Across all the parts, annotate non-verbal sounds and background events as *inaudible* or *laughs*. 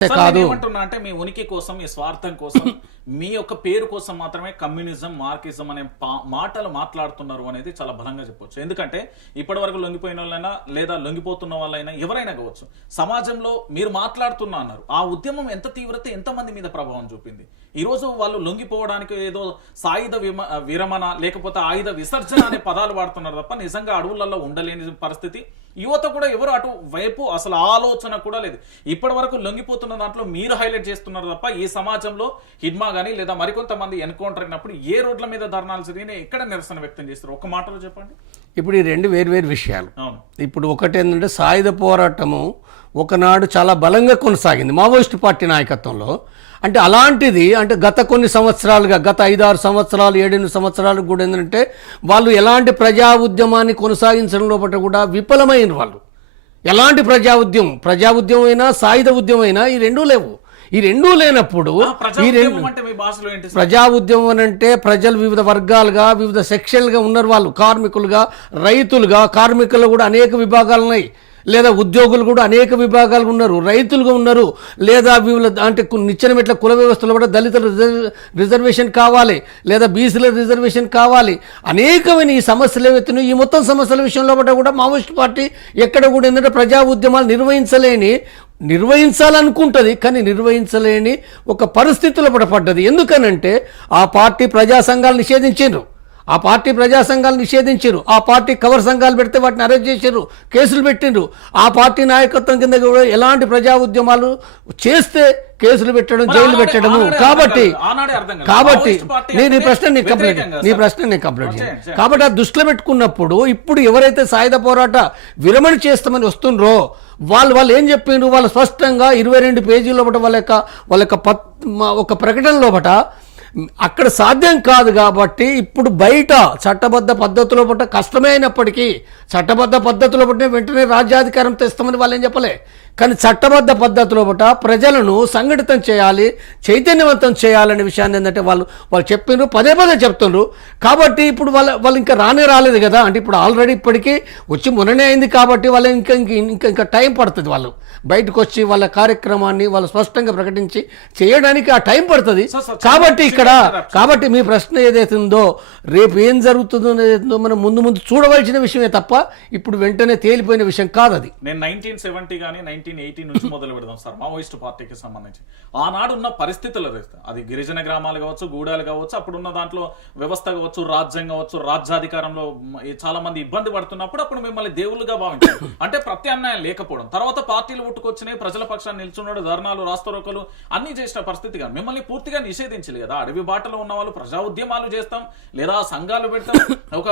కాదు. ఏమంటున్నా అంటే మీ ఉనికి కోసం మీ స్వార్థం కోసం *laughs* మీ యొక్క పేరు కోసం మాత్రమే కమ్యూనిజం మార్కిజం అనే మాటలు మాట్లాడుతున్నారు అనేది చాలా బలంగా చెప్పొచ్చు. ఎందుకంటే ఇప్పటి వరకు లొంగిపోయిన వాళ్ళైనా లేదా లొంగిపోతున్న వాళ్ళైనా ఎవరైనా కావచ్చు సమాజంలో మీరు మాట్లాడుతున్నా అన్నారు. ఆ ఉద్యమం ఎంత తీవ్రత ఎంత మంది మీద ప్రభావం చూపింది? ఈ రోజు వాళ్ళు లొంగిపోవడానికి ఏదో సాయుధ విమ విరమణ లేకపోతే ఆయుధ విసర్జన అనే పదాలు వాడుతున్నారు తప్ప నిజంగా అడవులలో ఉండలేని పరిస్థితి యువత కూడా ఎవరు అటు వైపు అసలు ఆలోచన కూడా లేదు. ఇప్పటి వరకు లొంగిపోతున్న దాంట్లో మీరు హైలైట్ చేస్తున్నారు తప్ప ఈ సమాజంలో హిడ్మా గానీ లేదా మరికొంతమంది ఎన్కౌంటర్ అయినప్పుడు ఏ రోడ్ల మీద ధర్నాలు జరిగినాయి ఎక్కడ నిరసన వ్యక్తం చేస్తారు? ఒక మాటలో చెప్పండి. ఇప్పుడు ఈ రెండు వేరు విషయాలు. అవును. ఇప్పుడు ఒకటి ఏంటంటే సాయుధ పోరాటము ఒకనాడు చాలా బలంగా కొనసాగింది మావోయిస్ట్ పార్టీ నాయకత్వంలో. అంటే అలాంటిది అంటే గత కొన్ని సంవత్సరాలుగా గత ఐదారు సంవత్సరాలు ఏడెనిమిది సంవత్సరాలు కూడా ఏంటంటే వాళ్ళు ఎలాంటి ప్రజా ఉద్యమాన్ని కొనసాగించడం లోపల కూడా విఫలమైన వాళ్ళు. ఎలాంటి ప్రజా ఉద్యమం? ప్రజా ఉద్యమం అయినా సాయుధ ఉద్యమం అయినా ఈ రెండూ లేవు. ఈ రెండూ లేనప్పుడు ఈ రెండు? ప్రజా ఉద్యమం అని అంటే ప్రజలు వివిధ వర్గాలుగా వివిధ సెక్షన్లుగా ఉన్నారు వాళ్ళు. కార్మికులుగా రైతులుగా కార్మికులు కూడా అనేక విభాగాలు ఉన్నాయి. లేదా ఉద్యోగులు కూడా అనేక విభాగాలు ఉన్నారు రైతులుగా ఉన్నారు లేదా వీళ్ళ అంటే కొన్ని నిచ్చెన మెట్ల కుల వ్యవస్థలో కూడా దళితుల రిజర్వ్ రిజర్వేషన్ కావాలి లేదా బీసీల రిజర్వేషన్ కావాలి. అనేకమైన ఈ సమస్యలు ఏవైతున్నాయి ఈ మొత్తం సమస్యల విషయంలో కూడా కూడా మావోయిస్ట్ పార్టీ ఎక్కడ కూడా ఏంటంటే ప్రజా ఉద్యమాలు నిర్వహించలేని నిర్వహించాలనుకుంటుంది కానీ నిర్వహించలేని ఒక పరిస్థితుల పడపడ్డది ఎందుకనంటే ఆ పార్టీ ప్రజా సంఘాలు నిషేధించారు ఆ పార్టీ ప్రజా సంఘాలు నిషేధించారు. ఆ పార్టీ కవర్ సంఘాలు పెడితే వాటిని అరెస్ట్ చేశారు కేసులు పెట్టిండ్రు. ఆ పార్టీ నాయకత్వం కింద కూడా ఎలాంటి ప్రజా ఉద్యమాలు చేస్తే కేసులు పెట్టడం జైలు పెట్టడము? కాబట్టి. కాబట్టి నేను ఈ ప్రశ్న నేను కంప్లీట్ నీ. ప్రశ్న నేను కంప్లీట్ చేయాను. కాబట్టి ఆ దృష్టిలో పెట్టుకున్నప్పుడు ఇప్పుడు ఎవరైతే సాయుధ పోరాట విరమణ చేస్తామని వస్తుండ్రో వాళ్ళు వాళ్ళు ఏం చెప్పిండ్రు? వాళ్ళు స్పష్టంగా ఇరవై రెండు పేజీల లోపల వాళ్ళ యొక్క వాళ్ళ యొక్క ఒక ప్రకటన లోపల అక్కడ సాధ్యం కాదు కాబట్టి ఇప్పుడు బయట చట్టబద్ధ పద్ధతిలో పట్ల కష్టమే అయినప్పటికీ చట్టబద్ధ పద్ధతిలో పట్ల వెంటనే రాజ్యాధికారం తెస్తామని వాళ్ళేం చెప్పలే. కానీ చట్టబద్ధ పద్ధతిలో పట్ల ప్రజలను సంఘటితం చేయాలి చైతన్యవంతం చేయాలనే విషయాన్ని ఏంటంటే వాళ్ళు వాళ్ళు చెప్పిండ్రు పదే పదే చెప్తుండ్రు. కాబట్టి ఇప్పుడు వాళ్ళ వాళ్ళు ఇంకా రానే రాలేదు కదా. అంటే ఇప్పుడు ఆల్రెడీ ఇప్పటికీ వచ్చి మొన్ననే అయింది కాబట్టి వాళ్ళు ఇంకా ఇంక ఇంకా టైం పడుతుంది వాళ్ళు. బయటకు వచ్చి వాళ్ళ కార్యక్రమాన్ని వాళ్ళు స్పష్టంగా ప్రకటించి చేయడానికి ఆ టైం పడుతుంది. కాబట్టి ఇక్కడ కాబట్టి మీ ప్రశ్న ఏదైతే ఉందో రేపు ఏం జరుగుతుందో ఏదైతుందో మనం ముందు ముందు చూడవలసిన విషయమే తప్ప ఇప్పుడు వెంటనే తేలిపోయిన విషయం కాదు అది నేను నైన్టీన్ సెవెంటీ కానీ నైన్టీన్ ఎయిటీ నుంచి మొదలు పెడదాం. సార్ మావోయిస్ట్ పార్టీకి సంబంధించి. ఆనాడు ఉన్న పరిస్థితులు అది. గిరిజన గ్రామాలు కావచ్చు గూడాలు కావచ్చు అప్పుడున్న దాంట్లో వ్యవస్థ కావచ్చు రాజ్యం కావచ్చు రాజ్యాధికారంలో చాలా మంది ఇబ్బంది పడుతున్నప్పుడు అప్పుడు మిమ్మల్ని దేవుళ్ళుగా భావించారు. అంటే ప్రత్యామ్నాయం లేకపోవడం తర్వాత పార్టీలు పుట్టుకొచ్చినాయి ప్రజల పక్షాన్ని నిల్చున్నాడు ధర్నాలు రాస్తరోకలు అన్ని చేసిన పరిస్థితి మిమ్మల్ని పూర్తిగా నిషేధించలేదు కదా. అడవి బాటలో ఉన్న వాళ్ళు ప్రజా ఉద్యమాలు చేస్తాం లేదా సంఘాలు పెడతాం ఒక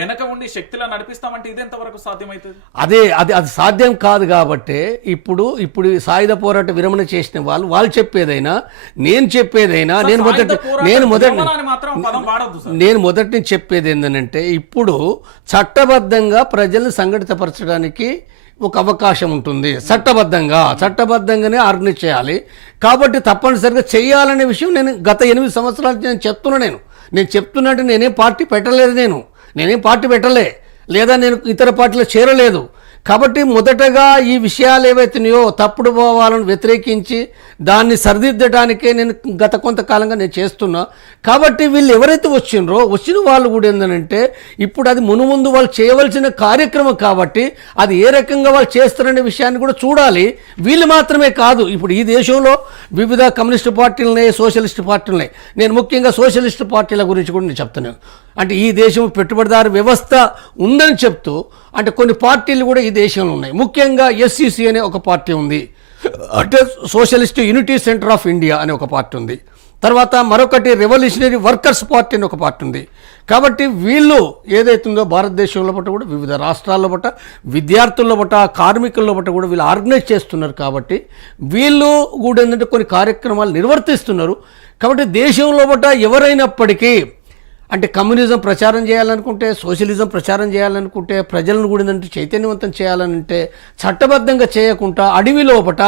వెనక ఉండి శక్తిలా నడిపిస్తామంటే ఇది ఎంతవరకు సాధ్యమవుతుంది? అదే అది అది సాధ్యం కాదు కాబట్టి ఇప్పుడు ఇప్పుడు సాయుధ పోరాట విరమణ చేసిన వాళ్ళు వాళ్ళు చెప్పేదైనా నేను చెప్పేదైనా నేను మొదటి నేను మొదటి నేను మొదటి నుంచి చెప్పేది ఏంటంటే ఇప్పుడు చట్టబద్ధంగా ప్రజల్ని సంఘటితపరచడానికి ఒక అవకాశం ఉంటుంది. చట్టబద్ధంగా. చట్టబద్ధంగానే ఆర్గనైజ్ చేయాలి. కాబట్టి తప్పనిసరిగా చేయాలనే విషయం నేను గత ఎనిమిది సంవత్సరాల నేను చెప్తున్నా నేను. నేను చెప్తున్నట్టు నేనేం పార్టీ పెట్టలేదు నేను. నేనేం పార్టీ పెట్టలే. లేదా నేను ఇతర పార్టీలో చేరలేదు. కాబట్టి మొదటగా ఈ విషయాలు ఏవైతున్నాయో తప్పుడు భావాలను వ్యతిరేకించి దాన్ని సరిదిద్దడానికే నేను గత కొంతకాలంగా నేను చేస్తున్నా. కాబట్టి వీళ్ళు ఎవరైతే వచ్చిండ్రో వచ్చిన వాళ్ళు కూడా ఏంటంటే ఇప్పుడు అది మునుముందు వాళ్ళు చేయవలసిన కార్యక్రమం కాబట్టి అది ఏ రకంగా వాళ్ళు చేస్తారనే విషయాన్ని కూడా చూడాలి. వీళ్ళు మాత్రమే కాదు. ఇప్పుడు ఈ దేశంలో వివిధ కమ్యూనిస్ట్ పార్టీలున్నాయి సోషలిస్ట్ పార్టీలున్నాయి నేను ముఖ్యంగా సోషలిస్ట్ పార్టీల గురించి కూడా నేను చెప్తున్నాను. అంటే ఈ దేశం పెట్టుబడిదారు వ్యవస్థ ఉందని చెప్తూ అంటే కొన్ని పార్టీలు కూడా ఈ దేశంలో ఉన్నాయి. ముఖ్యంగా ఎస్సీసీ అనే ఒక పార్టీ ఉంది. అంటే Socialist Unity Centre of India అనే ఒక పార్టీ ఉంది. తర్వాత మరొకటి రెవల్యూషనరీ వర్కర్స్ పార్టీ అని ఒక పార్టీ ఉంది. కాబట్టి వీళ్ళు ఏదైతుందో భారతదేశంలో బట్ట కూడా వివిధ రాష్ట్రాల్లో బట్ట విద్యార్థుల్లో బట్ట కార్మికుల్లో బట్ట కూడా వీళ్ళు ఆర్గనైజ్ చేస్తున్నారు కాబట్టి వీళ్ళు కూడా ఏంటంటే కొన్ని కార్యక్రమాలు నిర్వర్తిస్తున్నారు. కాబట్టి దేశంలో బట్ట ఎవరైనప్పటికీ అంటే కమ్యూనిజం ప్రచారం చేయాలనుకుంటే సోషలిజం ప్రచారం చేయాలనుకుంటే ప్రజలను కూడా చైతన్యవంతం చేయాలనంటే చట్టబద్ధంగా చేయకుండా అడవి లోపట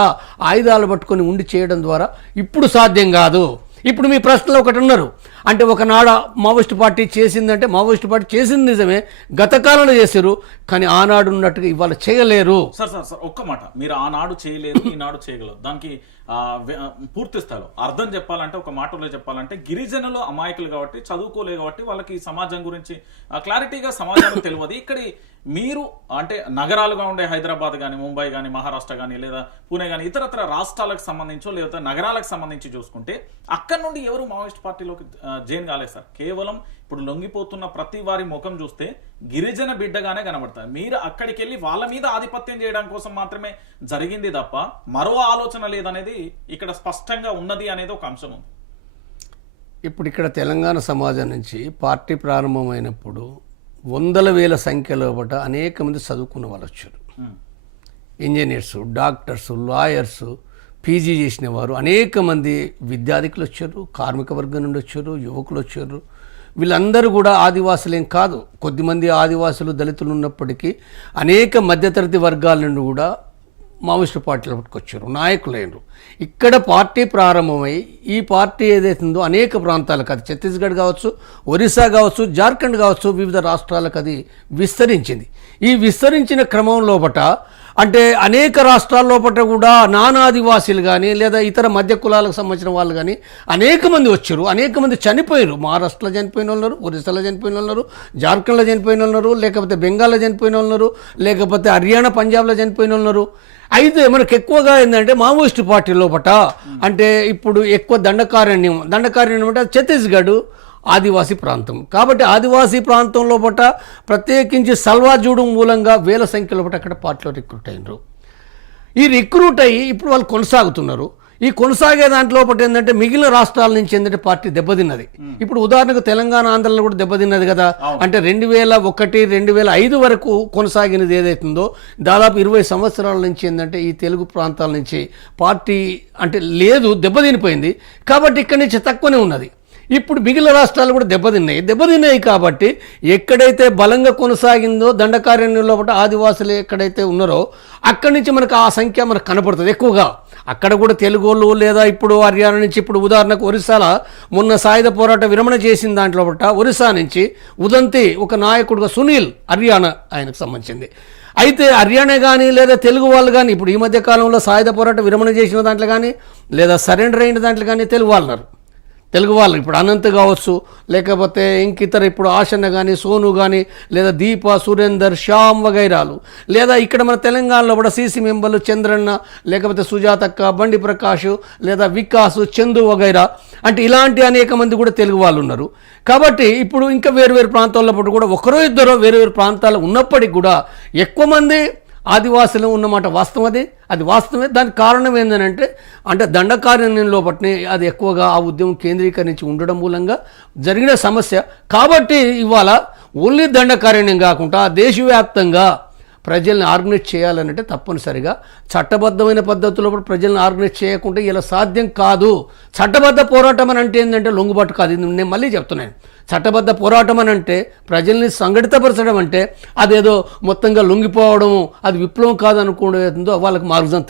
ఆయుధాలు పట్టుకొని ఉండి చేయడం ద్వారా ఇప్పుడు సాధ్యం కాదు. ఇప్పుడు మీ ప్రశ్నలో ఒకటి ఉన్నారు అంటే ఒకనాడ మావోయిస్ట్ పార్టీ చేసిందంటే మావోయిస్ట్ పార్టీ చేసింది నిజమే గత కాలంలో చేశారు కానీ ఆనాడు ఉన్నట్టుగా ఇవాళ చేయలేరు. సార్ సార్ సార్ ఒక్క మాట. మీరు ఆనాడు చేయలేరు ఈనాడు చేయగలరు. దానికి పూర్తి స్థాయిలో. అర్థం చెప్పాలంటే ఒక మాటలో చెప్పాలంటే గిరిజనులు అమాయకులు కాబట్టి చదువుకోలేదు కాబట్టి వాళ్ళకి సమాజం గురించి క్లారిటీగా సమాజం తెలియదు. ఇక్కడి మీరు అంటే నగరాలుగా ఉండే హైదరాబాద్ కానీ ముంబై కానీ మహారాష్ట్ర కానీ లేదా పూణే కానీ ఇతరత్ర రాష్ట్రాలకు సంబంధించో లేదా నగరాలకు సంబంధించి చూసుకుంటే అక్కడ నుండి ఎవరు మావోయిస్ట్ పార్టీలోకి జైన్ కాలేదు సార్. కేవలం ఇప్పుడు లొంగిపోతున్న ప్రతి వారి ముఖం చూస్తే గిరిజన బిడ్డగానే కనబడతారు. మీరు అక్కడికి వెళ్ళి వాళ్ళ మీద ఆధిపత్యం చేయడం కోసం మాత్రమే జరిగింది తప్ప మరో ఆలోచన లేదనేది ఇక్కడ స్పష్టంగా ఉన్నది అనేది ఒక అంశం ఉంది. ఇప్పుడు ఇక్కడ తెలంగాణ సమాజం నుంచి పార్టీ ప్రారంభమైనప్పుడు వందల వేల సంఖ్యలో బట అనేక మంది చదువుకున్న వాళ్ళు వచ్చారు. ఇంజనీర్స్ డాక్టర్స్ లాయర్స్ పీజీ చేసిన వారు అనేక మంది విద్యార్థికులు వచ్చారు కార్మిక వర్గం నుండి వచ్చారు యువకులు వచ్చారు. వీళ్ళందరూ కూడా ఆదివాసులేం కాదు. కొద్దిమంది ఆదివాసులు దళితులు ఉన్నప్పటికీ అనేక మధ్యతరగతి వర్గాల నుండి కూడా మావోయిస్టు పార్టీలు పట్టుకొచ్చారు. నాయకులైనరు. ఇక్కడ పార్టీ ప్రారంభమై ఈ పార్టీ ఏదైతుందో అనేక ప్రాంతాలకు అది ఛత్తీస్గఢ్ కావచ్చు ఒరిస్సా కావచ్చు జార్ఖండ్ కావచ్చు వివిధ రాష్ట్రాలకు అది విస్తరించింది. ఈ విస్తరించిన క్రమం లోపట అంటే అనేక రాష్ట్రాల్లో పట్ల కూడా నానాదివాసీలు కానీ లేదా ఇతర మధ్య కులాలకు సంబంధించిన వాళ్ళు కానీ అనేక మంది వచ్చారు. అనేక మంది చనిపోయారు. మహారాష్ట్రలో చనిపోయిన వాళ్ళు ఉన్నారు ఒరిస్సాలో చనిపోయిన వాళ్ళు ఉన్నారు జార్ఖండ్లో చనిపోయిన వాళ్ళు ఉన్నారు లేకపోతే బెంగాల్లో చనిపోయిన వాళ్ళు ఉన్నారు లేకపోతే హర్యానా పంజాబ్లో చనిపోయిన ఉన్నారు అయితే మనకు ఎక్కువగా ఏంటంటే మావోయిస్టు పార్టీ లోపట అంటే ఇప్పుడు ఎక్కువ దండకారణ్యం దండకారణ్యం అంటే ఛత్తీస్గఢ్ ఆదివాసీ ప్రాంతం. కాబట్టి ఆదివాసీ ప్రాంతంలో పట ప్రత్యేకించి సల్వాజూడు మూలంగా వేల సంఖ్యలో పట అక్కడ పార్టీలో రిక్రూట్ అయినరు. ఈ రిక్రూట్ అయ్యి ఇప్పుడు వాళ్ళు కొనసాగుతున్నారు. ఈ కొనసాగే దాంట్లో ఒకటి ఏంటంటే మిగిలిన రాష్ట్రాల నుంచి ఏంటంటే పార్టీ దెబ్బతిన్నది. ఇప్పుడు ఉదాహరణకు తెలంగాణ ఆంధ్రలో కూడా దెబ్బతిన్నది కదా. అంటే రెండు వేల ఒకటి రెండు వేల ఐదు వరకు కొనసాగినది ఏదైతుందో దాదాపు ఇరవై సంవత్సరాల నుంచి ఏంటంటే ఈ తెలుగు ప్రాంతాల నుంచి పార్టీ అంటే లేదు దెబ్బతినిపోయింది కాబట్టి ఇక్కడి నుంచి తక్కువనే ఉన్నది. ఇప్పుడు మిగిలిన రాష్ట్రాలు కూడా దెబ్బతిన్నాయి. దెబ్బతిన్నాయి కాబట్టి ఎక్కడైతే బలంగా కొనసాగిందో దండకారణ్యంలో ఒకటి ఆదివాసులు ఎక్కడైతే ఉన్నారో అక్కడి నుంచి మనకు ఆ సంఖ్య మనకు కనపడుతుంది ఎక్కువగా. అక్కడ కూడా తెలుగు వాళ్ళు లేదా ఇప్పుడు హర్యానా నుంచి ఇప్పుడు ఉదాహరణకు ఒరిస్సాల మొన్న సాయుధ పోరాట విరమణ చేసిన దాంట్లో ఒకట ఒరిస్సా నుంచి ఉదంతి ఒక నాయకుడుగా సునీల్ హర్యానా ఆయనకు సంబంధించింది. అయితే హర్యానా కానీ లేదా తెలుగు వాళ్ళు కానీ ఇప్పుడు ఈ మధ్య కాలంలో సాయుధ పోరాట విరమణ చేసిన దాంట్లో కానీ లేదా సరెండర్ అయిన దాంట్లో కానీ తెలుగు వాళ్ళు ఉన్నారు. తెలుగు వాళ్ళు ఇప్పుడు అనంత్ కావచ్చు లేకపోతే ఇంక ఇతర ఇప్పుడు ఆశన్న కానీ సోను కానీ లేదా దీప సురేందర్ శ్యామ్ వగైరాలు. లేదా ఇక్కడ మన తెలంగాణలో కూడా సీసీ మెంబర్లు చంద్రన్న లేకపోతే సుజాతక్క బండి ప్రకాష్ లేదా వికాస్ చందు వగైరా. అంటే ఇలాంటి అనేక మంది కూడా తెలుగు వాళ్ళు ఉన్నారు. కాబట్టి ఇప్పుడు ఇంకా వేరు వేరు ప్రాంతాల్లో కూడా ఒకరో ఇద్దరో వేరు వేరు ప్రాంతాలు ఉన్నప్పటికీ కూడా ఎక్కువ మంది ఆదివాసులు ఉన్నమాట వాస్తవం అది? అది వాస్తవమే. దానికి కారణం ఏంటంటే అంటే దండకారణ్యంలో పట్టినే అది ఎక్కువగా ఆ ఉద్యమం కేంద్రీకరించి ఉండడం మూలంగా జరిగిన సమస్య. కాబట్టి ఇవాళ ఓన్లీ దండకారణ్యం కాకుండా దేశవ్యాప్తంగా ప్రజల్ని ఆర్గనైజ్ చేయాలనంటే తప్పనిసరిగా చట్టబద్ధమైన పద్ధతిలో కూడా ప్రజల్ని ఆర్గనైజ్ చేయకుండా ఇలా సాధ్యం కాదు. చట్టబద్ధ పోరాటం అని అంటే ఏంటంటే లొంగుబాటు కాదు. నేను మళ్ళీ చెప్తున్నాను. చట్టబద్ధ పోరాటం అని అంటే ప్రజల్ని సంఘటితపరచడం అంటే అదేదో మొత్తంగా లొంగిపోవడం అది విప్లవం కాదనుకోవడం ఏదో వాళ్ళకి మార్గం